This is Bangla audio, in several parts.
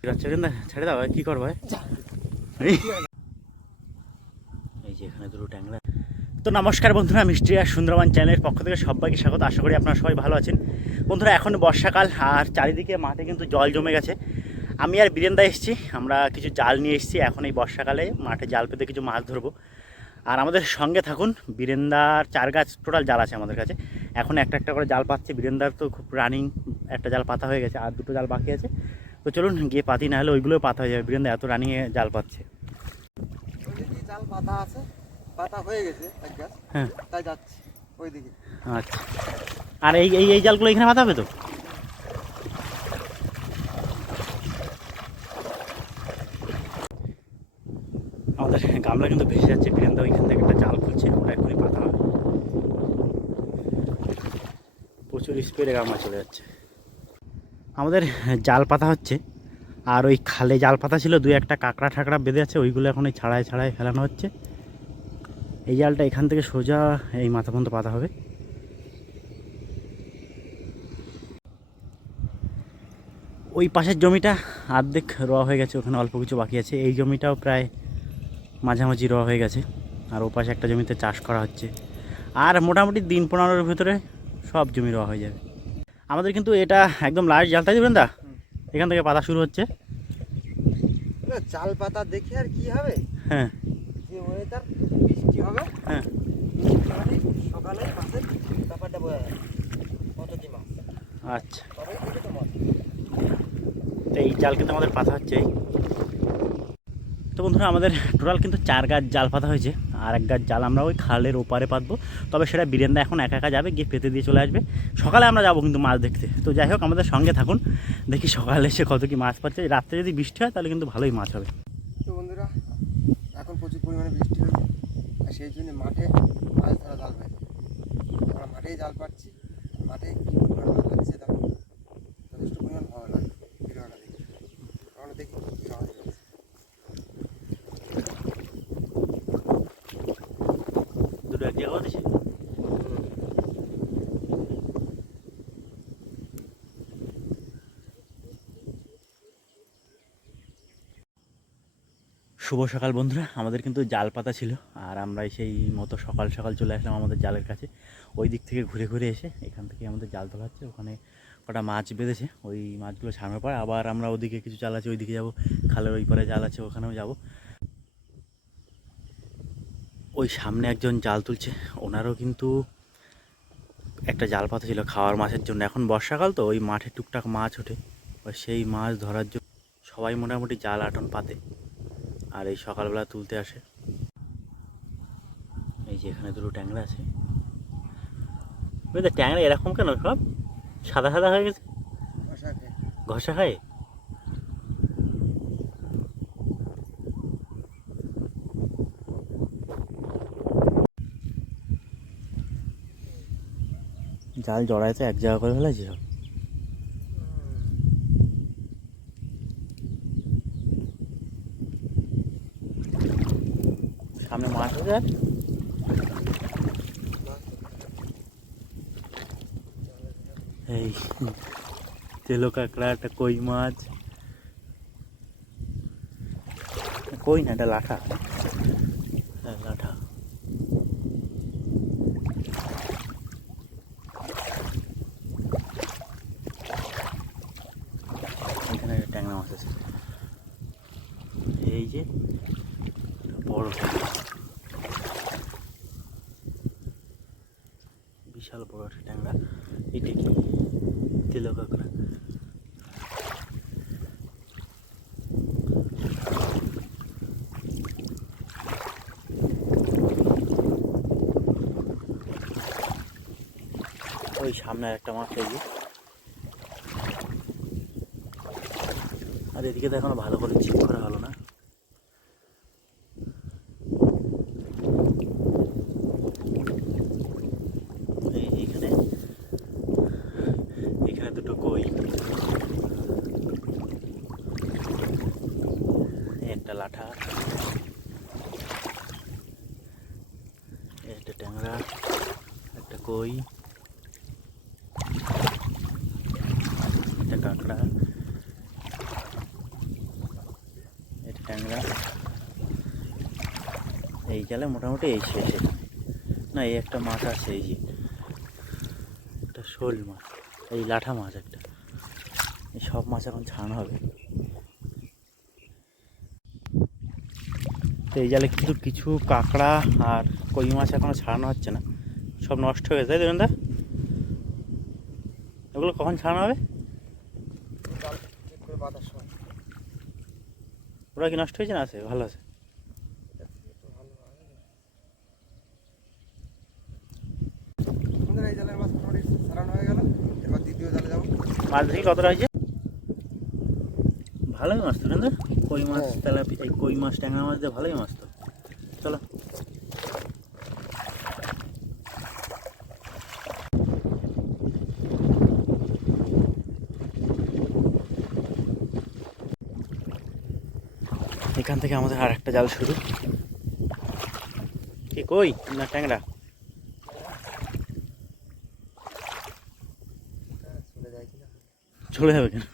ছেড়ে দাও, কি করবো? এই যে এখানে দুটো ট্যাংরা। তো নমস্কার বন্ধুরা, মিষ্টি আর সুন্দরবন চ্যানেলের পক্ষ থেকে সবাইকে স্বাগত। আশা করি আপনারা সবাই ভালো আছেন। বন্ধুরা, এখন বর্ষাকাল আর চারিদিকে মাঠে কিন্তু জল জমে গেছে। আমি আর বীরেন্দা এসেছি, আমরা কিছু জাল নিয়ে এসেছি। এখন এই বর্ষাকালে মাঠে জাল পেতে কিছু মাছ ধরবো। আর আমাদের সঙ্গে থাকুন। বীরেন্দার 4 গাছ টোটাল জাল আছে আমাদের কাছে। এখন একটা একটা করে জাল পাচ্ছে। বীরেন্দার তো খুব রানিং একটা জাল পাতা হয়ে গেছে, আর দুটো জাল বাকি আছে। তো চলুন গিয়ে পাতি, না হলে ওইগুলোও পাতা হয়ে যাবে। বীরেন্দা এত রানিংয়ে জাল পাচ্ছে। জাল পাতা আছে, পাতা হয়ে গেছে এক গাছ, হ্যাঁ তাই যাচ্ছি ওইদিকে। আচ্ছা, আর এই এই এই জালগুলো এখানে পাতা হবে তো? আমাদের গামলা কিন্তু ভেসে যাচ্ছে। বীরেন্দা ওইখান থেকে একটা জাল খুলছে, ওটা এখনই পাতা হবে। প্রচুর স্পিডে গামলা চলে যাচ্ছে। আমাদের জাল পাতা হচ্ছে, আর ওই খালে জাল পাতা ছিল, 2-1টা কাঁকড়া ঠাকড়া বেঁধে আছে, ওইগুলো এখন ওই ছাড়ায় ছাড়ায় ফেলানো হচ্ছে। এই জালটা এখান থেকে সোজা এই মাথা পর্যন্ত পাতা হবে। ওই পাশের জমিটা অর্ধেক রোয়া হয়ে গেছে, ওখানে অল্প কিছু বাকি আছে। এই জমিটাও প্রায় মাঝামাঝি রোয়া হয়ে গেছে। আর ও পাশে একটা জমিতে চাষ করা হচ্ছে। আর মোটামুটি দিন 15-এর ভিতরে সব জমি রোয়া হয়ে যাবে। আমাদের কিন্তু এটা একদম লাস্ট জালটা দেবেন দা, এখান থেকে পাতা শুরু হচ্ছে। জাল পাতা দেখে আর কি হবে? হ্যাঁ, যে ওয়েদার বৃষ্টি হবে, হ্যাঁ, সকালে মাছের ব্যাপারটা বোঝা যাবে কত কি মাছ। আচ্ছা, তবে থেকে তো মাছ। তো এই জাল কিন্তু আমাদের পাতা হচ্ছে। তো বন্ধুরা, আমাদের টোটাল কিন্তু 4 গাছ জাল পাতা হয়েছে। আর 1 গাছ জাল আমরা ওই খালের ওপারে পাতবো। তবে সেটা বীরেন্দা এখন একা একা যাবে, গিয়ে পেতে দিয়ে চলে আসবে। সকালে আমরা যাবো কিন্তু মাছ দেখতে। তো যাই হোক, আমাদের সঙ্গে থাকুন, দেখি সকালে এসে কত কি মাছ পাচ্ছে। রাত্রে যদি বৃষ্টি হয় তাহলে কিন্তু ভালোই মাছ হবে। তো বন্ধুরা, এখন প্রচুর পরিমাণে বৃষ্টি হয়েছে, আর সেই জন্য মাঠে মাছ ধরা জাল পাই। আমরা মাঠেই জাল পাচ্ছি। মাঠে কী পরিমাণ ভালো লাগছে, তখন যথেষ্ট পরিমাণ ভালো লাগে ভিডিওটা দেখে। আমরা দেখি কী খাওয়া যাচ্ছে। দুটো এক জায়গা হতেছে। শুভ সকাল বন্ধুরা, আমাদের কিন্তু জাল পাতা ছিল, আর আমরা সেই মতো সকাল সকাল চলে আসলাম আমাদের জালের কাছে। ওই দিক থেকে ঘুরে ঘুরে এসে এখান থেকে আমাদের জাল তোলা হচ্ছে। ওখানে কটা মাছ বেঁধেছে, ওই মাছগুলো ছাড়ানোর পর আবার আমরা ওদিকে কিছু জাল আছে ওইদিকে যাবো। খালের ওই পারে জাল আছে, ওখানেও যাব। ওই সামনে একজন জাল তুলছে, ওনারও কিন্তু একটা জাল পাতা ছিল খাওয়ার মাছের জন্য। এখন বর্ষাকাল তো, ওই মাঠে টুকটাক মাছ ওঠে, সেই মাছ ধরার জন্য সবাই মোটামুটি জাল আটন পাতে, আর এই সকালবেলা তুলতে আসে। এই যে এখানে দুটো ট্যাংরা আছে। বুঝলে ট্যাংরা এরকম কেন সব সাদা সাদা হয়ে গেছে? ঘষা খায়। জাল জড়ায় তো এক জায়গা করে ফেলেছে সব। সামনে মাছ আছে, এই তেলো কাঁকড়া, একটা কই মাছ, কই না, এটা লাঠা। হ্যাঁ, লাঠা। এখানে একটা ট্যাংরা মাছ আছে, এই যে বড়, বিশাল বড় একটা ট্যাংরা। এটা কি তেলো কাঁকড়া? ওই সামনে একটা মাছ, এই যে। আর এদিকে তো এখনো ভালো করে চেক করা হলো না। এইখানে এখানে দুটো কই, একটা লাঠা, একটা ট্যাংরা, একটা কই, একটা কাঁকড়া, জালে মোটামুটি এই শেষ এখানে। না, এই একটা মাছ আছে, এই যে একটা শোল মাছ, এই লাঠা মাছ একটা। এই সব মাছ এখন ছাড়ানো হবে। তো এই জালে কিন্তু কিছু কাঁকড়া আর কই মাছ এখনো ছাড়ানো হচ্ছে না, সব নষ্ট হয়ে গেছে, তাই দেবেন দা? এগুলো কখন ছাড়ানো হবে? জাল ঠিক করে বাঁধার সময়। ওরা কি নষ্ট হয়েছে না আছে? ভালো আছে। একটু ভালো হয়। বন্ধুরা, এই জালের মাছ মোটামুটি ছাড়ানো হয়ে গেল। এবার দ্বিতীয় জালে যাবো। মাছ দেখি কতটা হয়েছে। ভালোই মাছ তো না, কই মাছ, হ্যাঁ। তাহলে এই কই মাছ ট্যাংরা মাছ দিয়ে ভালোই মাছ তো। চলো। এখান থেকে আমাদের আর একটা জাল শুরু। কি কই না ট্যাংরা? চলে যায় কিনা চলে যাবে কেন?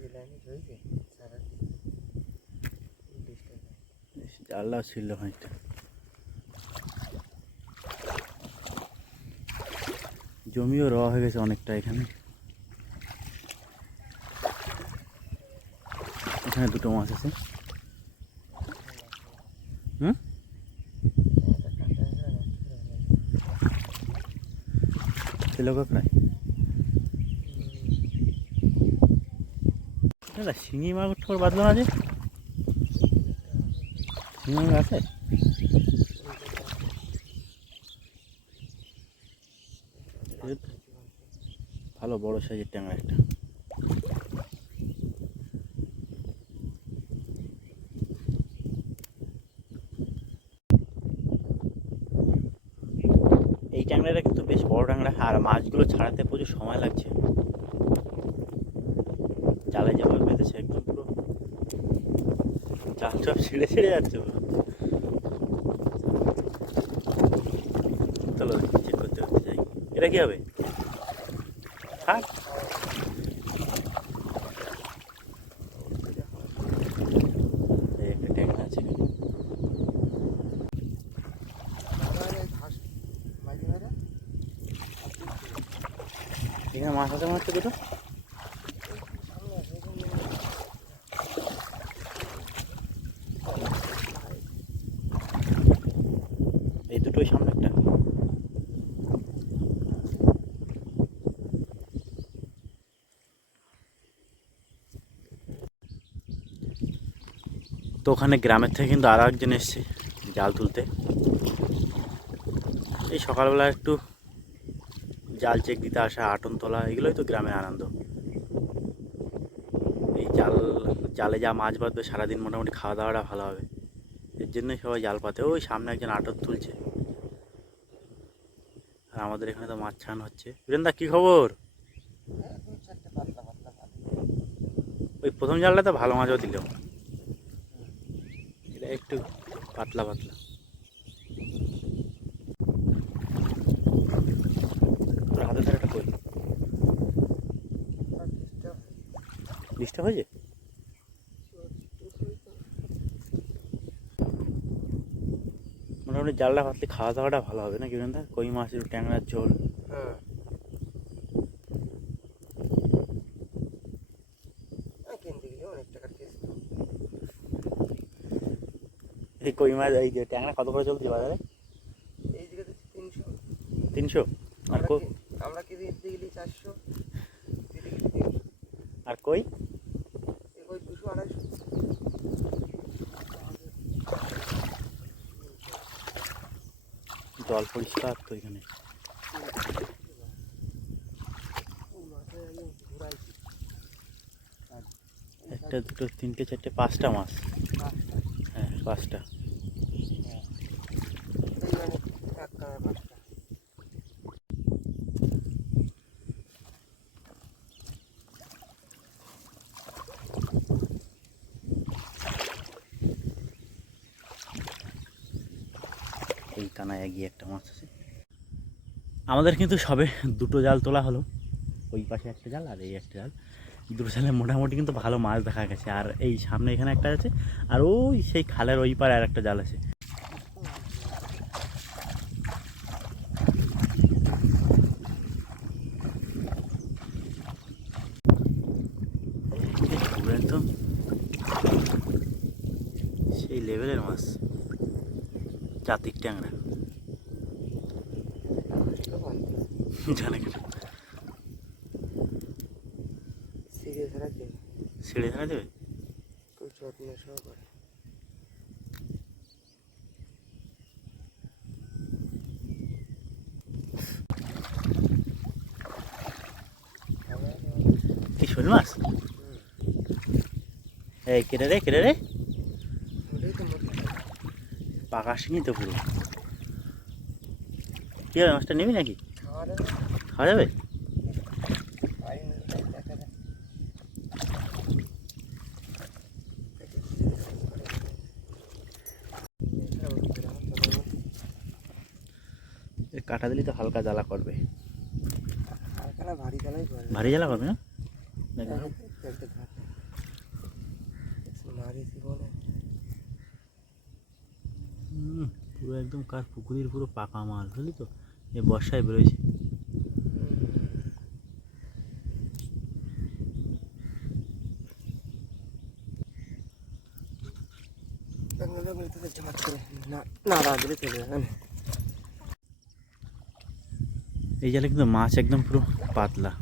যে লাইনে রয়েছে সারা ডিস্টার্ব। জালটাও ছিল খানিকটা। জমিও রওয়া হয়ে গেছে অনেকটা এখানে। এখানে দুটো মাছ আছে। হুম, ছিল প্রায়। দাদা শিঙি মাগুর ঠোর বাঁধলো না যে? শিঙি মাগুর আছে? ভালো বড় সাইজের ট্যাংরা একটা। এই ট্যাংরাটা কিন্তু বেশ বড় ট্যাংরা, আর মাছগুলো ছাড়াতে প্রচুর সময় লাগছে। জালে যেভাবে বেঁধেছে একদম পুরো জাল সব ছিঁড়ে ছিঁড়ে যাচ্ছে পুরো। চলো চেক করতে করতে যাই। এটা কি হবে? থাক। এই একটা ট্যাংরা আছে এখানে। ঘাস মাঝে মাঝে এখানে মাছ আছে মনে হচ্ছে দুটো। সামনে আছে এই দুটোই সামনে একটা। তো ওখানে গ্রামের থেকে কিন্তু আরও একজন এসছে জাল তুলতে। এই সকালবেলা একটু জাল চেক দিতে আসা, আটন তোলা, এগুলোই তো গ্রামের আনন্দ। এই জালে যা মাছ বাঁধবে সারাদিন মোটামুটি খাওয়া দাওয়াটা ভালো হবে, এর জন্যই সবাই জাল পাতে। ওই সামনে একজন আটন তুলছে, আর আমাদের এখানে তো মাছ ছাড়ানো হচ্ছে। বীরেন্দা কী খবর? দুই চারটে পাতলা পাতলা ভালো। ওই প্রথম জালটা তো ভালো মাছও দিল, এটা একটু পাতলা পাতলা। তোর হাতে ধরে একটা কই ডিস্টার্ব হয়েছে। মোটামুটি জালটা পাতলে খাওয়া দাওয়াটা ভালো হবে না কি বীরেন্দা? কই মাছের ট্যাংরার ঝোল। হ্যাঁ, কিনতে গেলে অনেক টাকার কেস। এই কই মাছ, এই যে ট্যাংরা কত করে চলছে বাজারে? এই দিকে তো 300। 300। আর আমরা কিনতে গেলে 400, দিতে গেলে 300। আর কই? এই কই 200 250। জল পরিষ্কার তো এখানে। একটা দুটো তিনটে চারটে পাঁচটা মাছ। হ্যাঁ, পাঁচটা। এই কানায় এগিয়ে একটা মাছ আছে। আমাদের কিন্তু সবে দুটো জাল তোলা হলো, ওই পাশে একটা জাল আর এই একটা জাল। দুটো জালে মোটামুটি কিন্তু ভালো মাছ দেখা গেছে। আর এই সামনে এখানে একটা আছে, আর ওই সেই খালের ওই পারে আর একটা জাল আছে। একদম সেই লেভেলের মাছ, জাতির ট্যাংরা। জানে কেন ছেড়ে ধরা দেবে? খুব যত্ন সহকারে। কি শোল মাছ? এই কেটে রে, কেটে রে, ওটাই তো মোটা। পাকা শিঙি তো পুরো। কি হবে, মাছটা নিবি নাকি? খাওয়া যাবে? খাওয়া যাবে? পাই না, দেখা যাক। কাটা দিলে তো হালকা জ্বালা করবে। হালকা না, ভারী জ্বালাই করে। ভারী জ্বালা করবে না? পুরো একদম কার পুকুরের পুরো পাকা মাছ, বুঝলি তো? এই বর্ষায় বেরোয়েছে। এই জালে কিন্তু মাছ একদম পুরো পাতলা।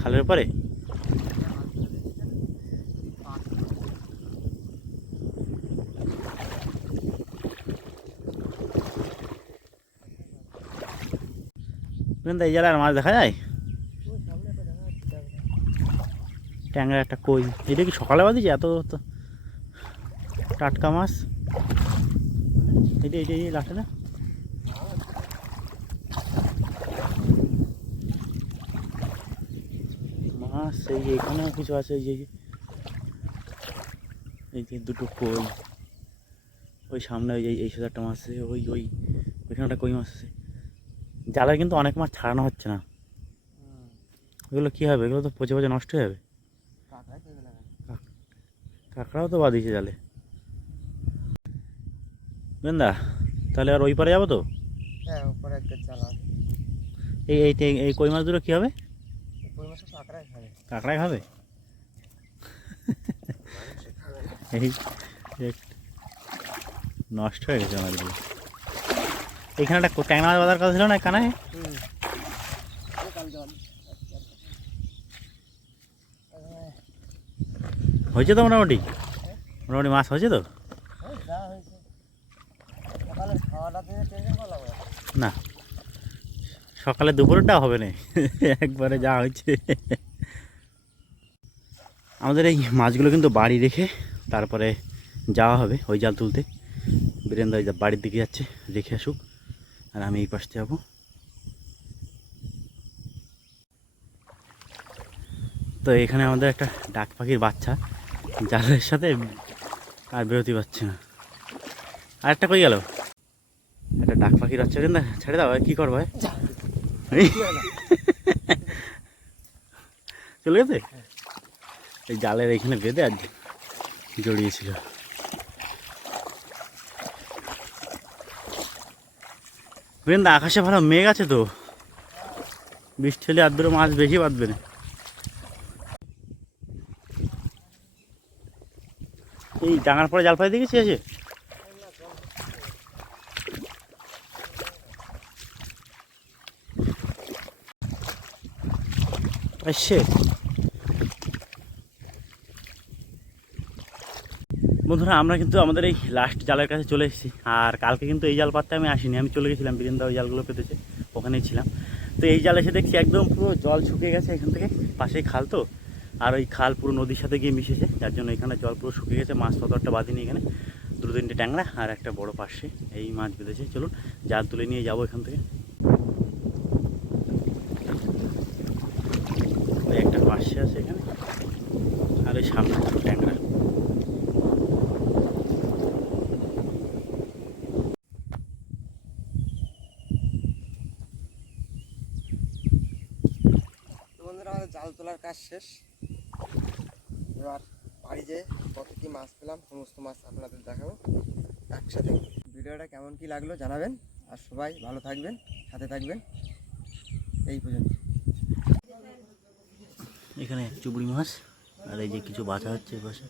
খালের পরে এই জালে আর মাছ দেখা যায়? ট্যাংরা একটা কই, এটা কি সকালে বাদিয়েছে এত তো টাটকা মাছ? এটা এটা এই লাঠে না? মাছ এই যে এখানেও কিছু আছে, এই যে দুটো কই, ওই সামনে ওই এই সাথে একটা মাছ আছে, ওইখানে একটা কই মাছ আছে। জালে কিন্তু অনেক মাছ ছাড়ানো হচ্ছে না। এগুলো কী হবে? এগুলো তো পচে পচে নষ্ট হয়ে যাবে। কাঁকড়াও তো বাদিয়েছে জালে। বেন্দা, তাহলে আর ওই পারে যাবো তো? হ্যাঁ, উপরে একটা চালা। এই এই এই কই মাছ দুটো কী হবে? কই মাছ কাঁকড়াই খাবে। কাঁকড়াই খাবে? এই নষ্ট হয়ে গেছে মাছগুলো। এখানে একটা ট্যাংরা মাছ বাঁধার কথা ছিল না কানায়? হয়েছে তো মোটামুটি? মোটামুটি মাছ হয়েছে তো? না, সকালে দুপুরটা হবে না, একবারে যা হয়েছে। আমাদের এই মাছগুলো কিন্তু বাড়ি রেখে তারপরে যাওয়া হবে ওই জাল তুলতে। বীরেন্দ্র বাড়ির দিকে যাচ্ছে, রেখে আসুক, আর আমি এই পাশে যাবো। তো এখানে আমাদের একটা ডাক পাখির বাচ্চা জালের সাথে আর বেরোতে পারছে না। আর একটা কই গেল? একটা ডাক পাখির বাচ্চা, কিন্তু ছেড়ে দাও, কী করবো? চলে গেছে? এই জালের এখানে বেঁধে আর জড়িয়েছিল। বৃন্দা, আকাশে ভালো মেঘ আছে তো, বৃষ্টি হলে আর দুটো মাছ বেশি বাঁধবে না। এই ডাঙার পরে জাল পাই দেখেছি আছে। আসছে বন্ধুরা, আমরা কিন্তু আমাদের এই লাস্ট জালের কাছে চলে এসেছি। আর কালকে কিন্তু এই জাল পাততে আমি আসিনি, আমি চলে গেছিলাম, বীরেন্দা ওই জালগুলো পেতেছে, ওখানেই ছিলাম। তো এই জাল এসে দেখছি একদম পুরো জল শুকিয়ে গেছে এখান থেকে, পাশেই খাল তো, আর ওই খাল পুরো নদীর সাথে গিয়ে মিশেছে, যার জন্য এখানে জল পুরো শুকিয়ে গেছে। মাছ তত একটা বাঁধিনি এখানে, দুটো তিনটে ট্যাংরা আর একটা বড় পাশে এই মাছ বেঁধেছে। চলুন জাল তুলে নিয়ে যাবো এখান থেকে। ওই একটা পাশে আছে এখানে, আর ওই সামনে দুটো ট্যাংরা। জাল তোলার কাজ শেষ, এবার বাড়ি যেয়ে কত কি মাছ পেলাম সমস্ত মাছ আপনাদের দেখাবো একসাথে। ভিডিওটা কেমন কি লাগলো জানাবেন, আর সবাই ভালো থাকবেন, সাথে থাকবেন। এই পর্যন্ত। এখানে চুবড়ি মাছ আর এই যে কিছু বাছা হচ্ছে এপাশে।